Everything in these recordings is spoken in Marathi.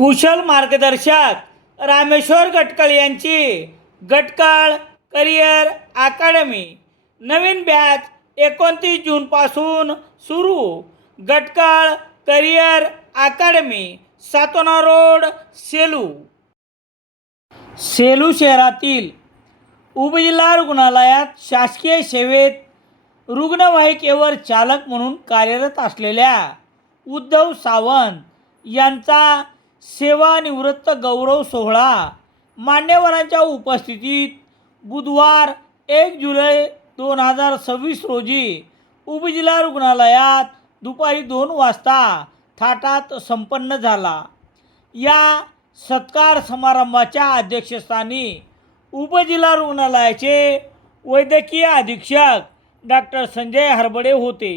कुशल मार्गदर्शक रामेश्वर गटकळ यांची गटकळ करिअर अकॅडमी नवीन बॅच 29 जूनपासून सुरू. Gatkal career academy, Satona road, Selu. Selu शहरातील उपजिल्हा रुग्णालयात शासकीय सेवेत रुग्णवाहिकेवर चालक म्हणून कार्यरत असलेल्या उद्धव सावंत यांचा सेवानिवृत्त गौरव सोहळा मान्यवरांच्या उपस्थितीत बुधवार 1 जुलै 2026 रोजी उपजिल्हा रुग्णालयात दुपारी 2 वाजता थाटात संपन्न झाला. या सत्कार समारंभाच्या अध्यक्षस्थानी उपजिल्हा रुग्णालयाचे वैद्यकीय अधीक्षक डॉक्टर संजय हरबडे होते,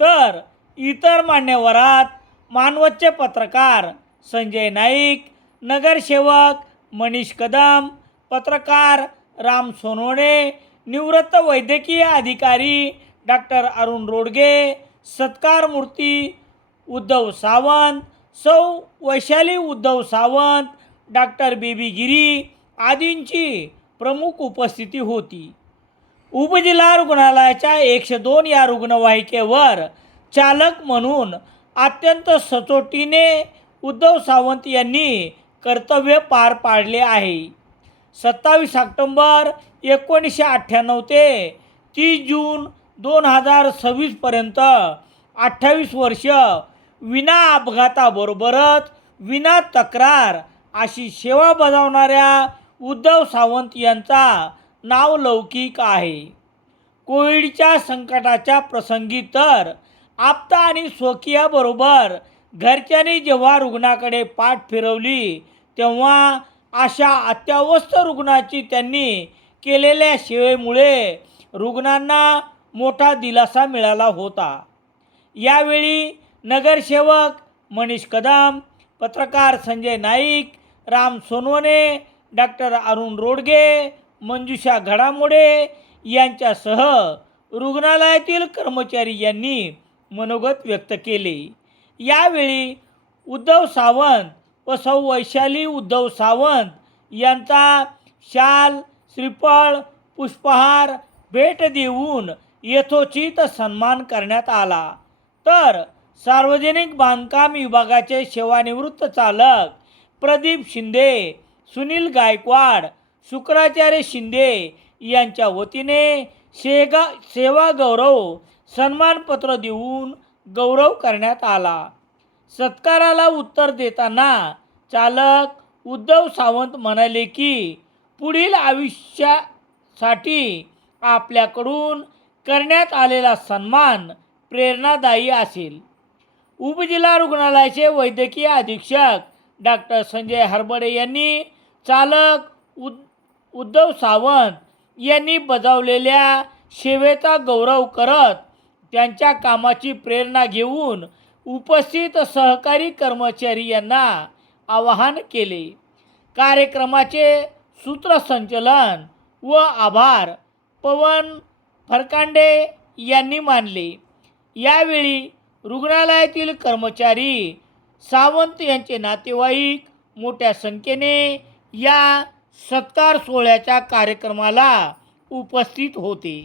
तर इतर मान्यवरात मानवतचे पत्रकार संजय नाईक, नगरसेवक मनीष कदम, पत्रकार राम सोनवणे, निवृत्त वैद्यकीय अधिकारी डॉक्टर अरुण रोडगे, सत्कार मूर्ती उद्धव सावंत, सौ वैशाली उद्धव सावंत, डॉक्टर बेबी गिरी आदींची प्रमुख उपस्थिती होती. उपजिल्हा रुग्णालयाच्या 102 या रुग्णवाहिकेवर चालक म्हणून अत्यंत सचोटीने उद्धव सावंत यांनी कर्तव्य पार पाडले आहे. 27 ऑक्टोबर 1998 ते 30 जून 2026 पर्यंत 28 वर्ष विना अपघाताबरोबरच विना तक्रार अशी सेवा बजावणाऱ्या उद्धव सावंत यांचा नावलौकिक आहे. कोविडच्या संकटाच्या प्रसंगी तर आप्त आणि स्वकीयाबरोबर घरच्यांनी जेव्हा रुग्णाकडे पाठ फिरवली तेव्हा अशा अत्यावस्थ रुग्णाची त्यांनी केलेल्या सेवेमुळे रुग्णांना मोठा दिलासा मिळाला होता. यावेळी नगरसेवक मनीष कदम, पत्रकार संजय नाईक, राम सोनवणे, डॉक्टर अरुण रोडगे, मंजुषा घडामोडे यांच्यासह रुग्णालयातील कर्मचारी यांनी मनोगत व्यक्त केले. यावेळी उद्धव सावंत व सौ वैशाली उद्धव सावंत यांचा शाल, श्रीफळ, पुष्पहार भेट देऊन यथोचित सन्मान करण्यात आला. तर सार्वजनिक बांधकाम विभागाचे सेवानिवृत्त चालक प्रदीप शिंदे, सुनील गायकवाड, शुक्राचार्य शिंदे यांच्या वतीने सेवा गौरव सन्मानपत्र देऊन गौरव करण्यात आला. सत्काराला उत्तर देताना चालक उद्धव सावंत म्हणाले की पुढील आयुष्यासाठी आपल्याकडून करण्यात आलेला सन्मान प्रेरणादायी असेल. उपजिल्हा रुग्णालयाचे वैद्यकीय अधीक्षक डॉक्टर संजय हरबडे यांनी चालक उद्धव सावंत यांनी बजावलेल्या सेवेचा गौरव करत त्यांच्या कामाची प्रेरणा घेऊन उपस्थित सहकारी कर्मचारी यांना आवाहन केले. कार्यक्रमाचे सूत्रसंचालन व आभार पवन फरकांडे यांनी मानले. यावेळी रुग्णालयातील कर्मचारी, सावंत यांचे नातेवाईक मोठ्या संख्येने या सत्कार सोहळ्याच्या कार्यक्रमाला उपस्थित होते.